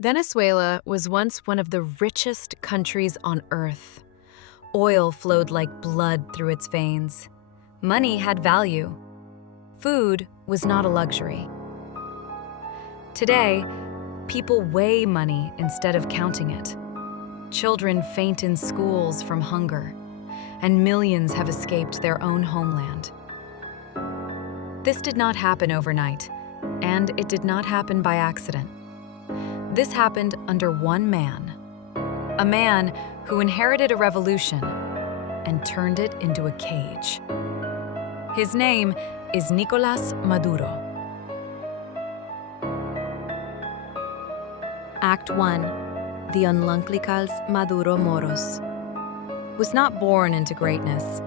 Venezuela was once one of the richest countries on earth. Oil flowed like blood through its veins. Money had value. Food was not a luxury. Today, people weigh money instead of counting it. Children faint in schools from hunger, and millions have escaped their own homeland. This did not happen overnight, and it did not happen by accident. This happened under one man, a man who inherited a revolution and turned it into a cage. His name is Nicolás Maduro. Act 1. The Nicolás Maduro Moros was not born into greatness.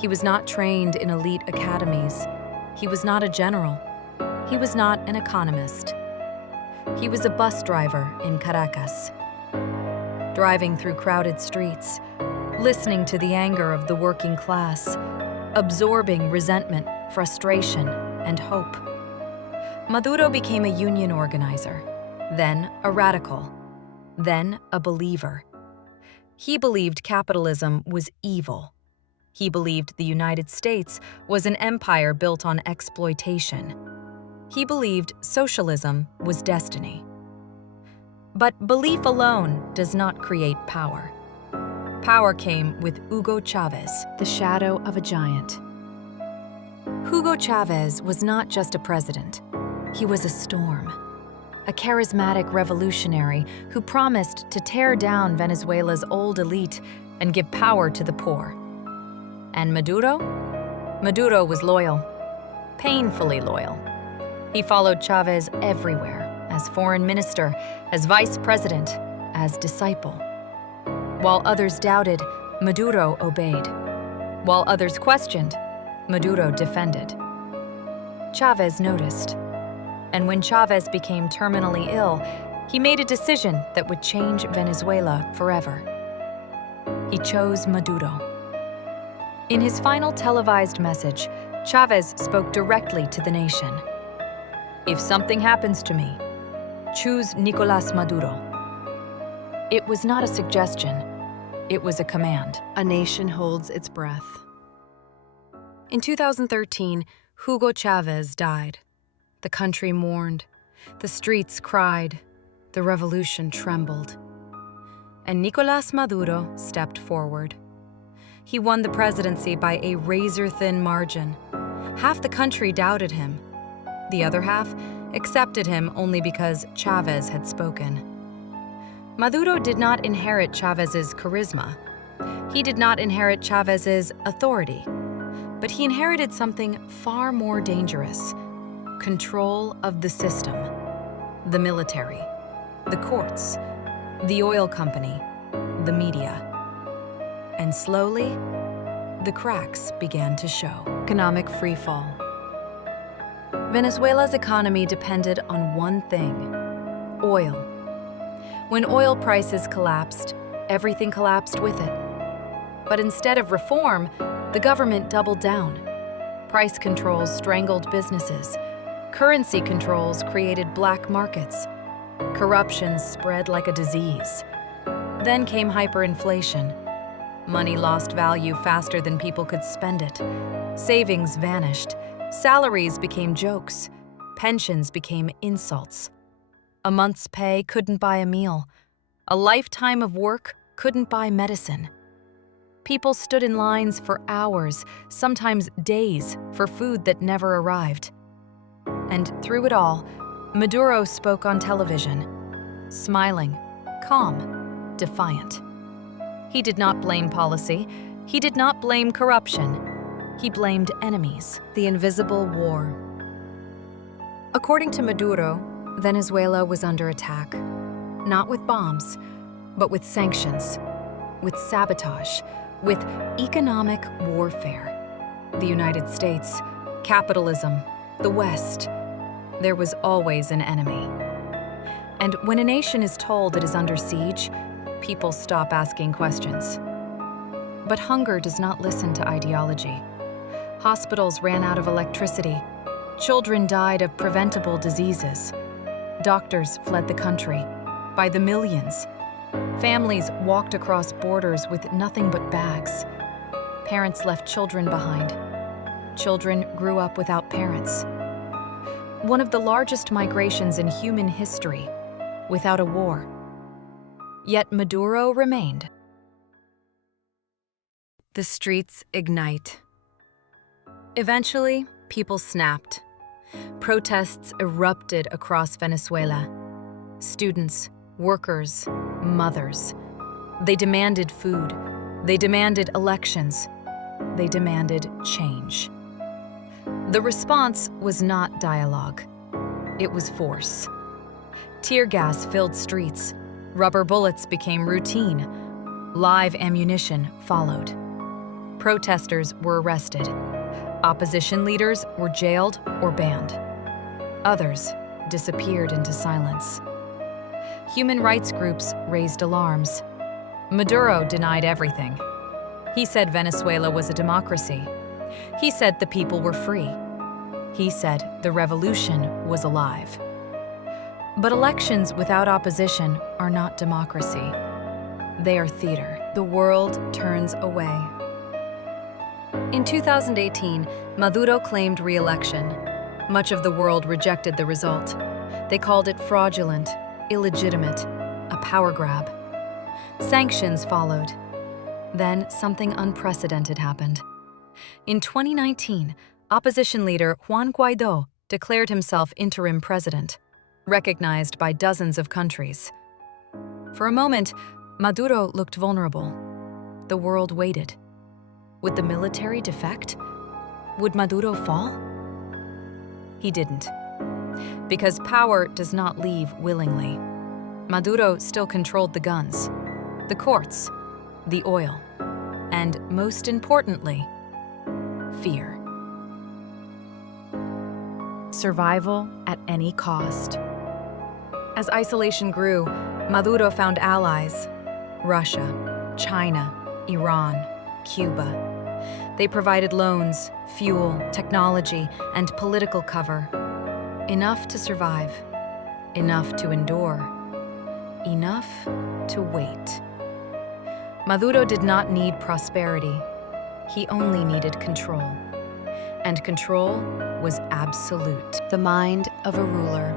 He was not trained in elite academies. He was not a general. He was not an economist. He was a bus driver in Caracas, driving through crowded streets, listening to the anger of the working class, absorbing resentment, frustration, and hope. Maduro became a union organizer, then a radical, then a believer. He believed capitalism was evil. He believed the United States was an empire built on exploitation. He believed socialism was destiny. But belief alone does not create power. Power came with Hugo Chavez, the shadow of a giant. Hugo Chavez was not just a president. He was a storm, a charismatic revolutionary who promised to tear down Venezuela's old elite and give power to the poor. And Maduro? Maduro was loyal, painfully loyal. He followed Chavez everywhere, as foreign minister, as vice president, as disciple. While others doubted, Maduro obeyed. While others questioned, Maduro defended. Chavez noticed. And when Chavez became terminally ill, he made a decision that would change Venezuela forever. He chose Maduro. In his final televised message, Chavez spoke directly to the nation. If something happens to me, choose Nicolás Maduro. It was not a suggestion. It was a command. A nation holds its breath. In 2013, Hugo Chavez died. The country mourned. The streets cried. The revolution trembled. And Nicolás Maduro stepped forward. He won the presidency by a razor-thin margin. Half the country doubted him. The other half accepted him only because Chavez had spoken. Maduro did not inherit Chavez's charisma. He did not inherit Chavez's authority. But he inherited something far more dangerous: control of the system, the military, the courts, the oil company, the media. And slowly, the cracks began to show. Economic freefall. Venezuela's economy depended on one thing: oil. When oil prices collapsed, everything collapsed with it. But instead of reform, the government doubled down. Price controls strangled businesses. Currency controls created black markets. Corruption spread like a disease. Then came hyperinflation. Money lost value faster than people could spend it. Savings vanished. Salaries became jokes. Pensions became insults. A month's pay couldn't buy a meal. A lifetime of work couldn't buy medicine. People stood in lines for hours, sometimes days, for food that never arrived. And through it all, Maduro spoke on television, smiling, calm, defiant. He did not blame policy. He did not blame corruption. He blamed enemies, the invisible war. According to Maduro, Venezuela was under attack, not with bombs, but with sanctions, with sabotage, with economic warfare. The United States, capitalism, the West. There was always an enemy. And when a nation is told it is under siege, people stop asking questions. But hunger does not listen to ideology. Hospitals ran out of electricity. Children died of preventable diseases. Doctors fled the country. by the millions. Families walked across borders with nothing but bags. Parents left children behind. Children grew up without parents. One of the largest migrations in human history, without a war. Yet Maduro remained. The streets ignite. Eventually, people snapped. Protests erupted across Venezuela. Students, workers, mothers. They demanded food. They demanded elections. They demanded change. The response was not dialogue. It was force. Tear gas filled streets. Rubber bullets became routine. Live ammunition followed. Protesters were arrested. Opposition leaders were jailed or banned. Others disappeared into silence. Human rights groups raised alarms. Maduro denied everything. He said Venezuela was a democracy. He said the people were free. He said the revolution was alive. But elections without opposition are not democracy. They are theater. The world turns away. In 2018, Maduro claimed re-election. Much of the world rejected the result. They called it fraudulent, illegitimate, a power grab. Sanctions followed. Then something unprecedented happened. In 2019, opposition leader Juan Guaidó declared himself interim president, recognized by dozens of countries. For a moment, Maduro looked vulnerable. The world waited. Would the military defect? Would Maduro fall? He didn't. Because power does not leave willingly. Maduro still controlled the guns, the courts, the oil, and most importantly, fear. Survival at any cost. As isolation grew, Maduro found allies: Russia, China, Iran, Cuba. They provided loans, fuel, technology, and political cover. Enough to survive, enough to endure, enough to wait. Maduro did not need prosperity. He only needed control. And control was absolute. The mind of a ruler.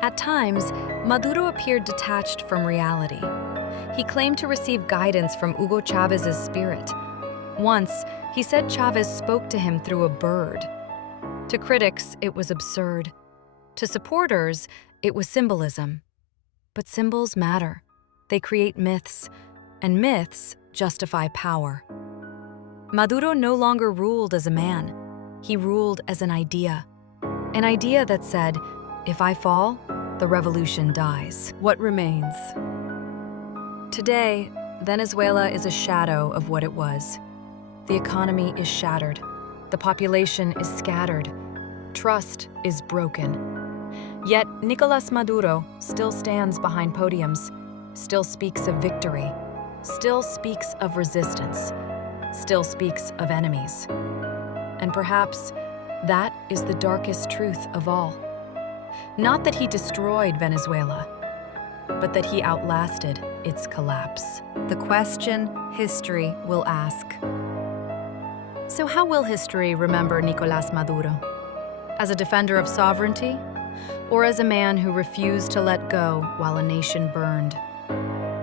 At times, Maduro appeared detached from reality. He claimed to receive guidance from Hugo Chávez's spirit. Once, he said Chávez spoke to him through a bird. To critics, it was absurd. To supporters, it was symbolism. But symbols matter. They create myths, and myths justify power. Maduro no longer ruled as a man. He ruled as an idea that said, if I fall, the revolution dies. What remains? Today, Venezuela is a shadow of what it was. The economy is shattered. The population is scattered. Trust is broken. Yet Nicolás Maduro still stands behind podiums, still speaks of victory, still speaks of resistance, still speaks of enemies. And perhaps that is the darkest truth of all. Not that he destroyed Venezuela, but that he outlasted its collapse. The question history will ask. So how will history remember Nicolás Maduro? As a defender of sovereignty, or as a man who refused to let go while a nation burned?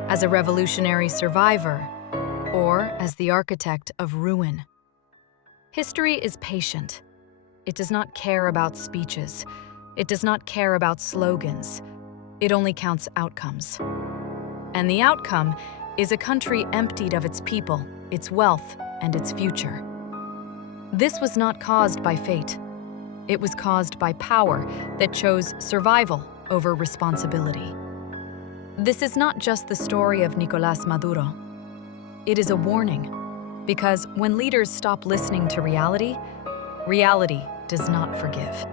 As a revolutionary survivor, or as the architect of ruin? History is patient. It does not care about speeches. It does not care about slogans. It only counts outcomes. And the outcome is a country emptied of its people, its wealth, and its future. This was not caused by fate. It was caused by power that chose survival over responsibility. This is not just the story of Nicolás Maduro. It is a warning, because when leaders stop listening to reality, reality does not forgive.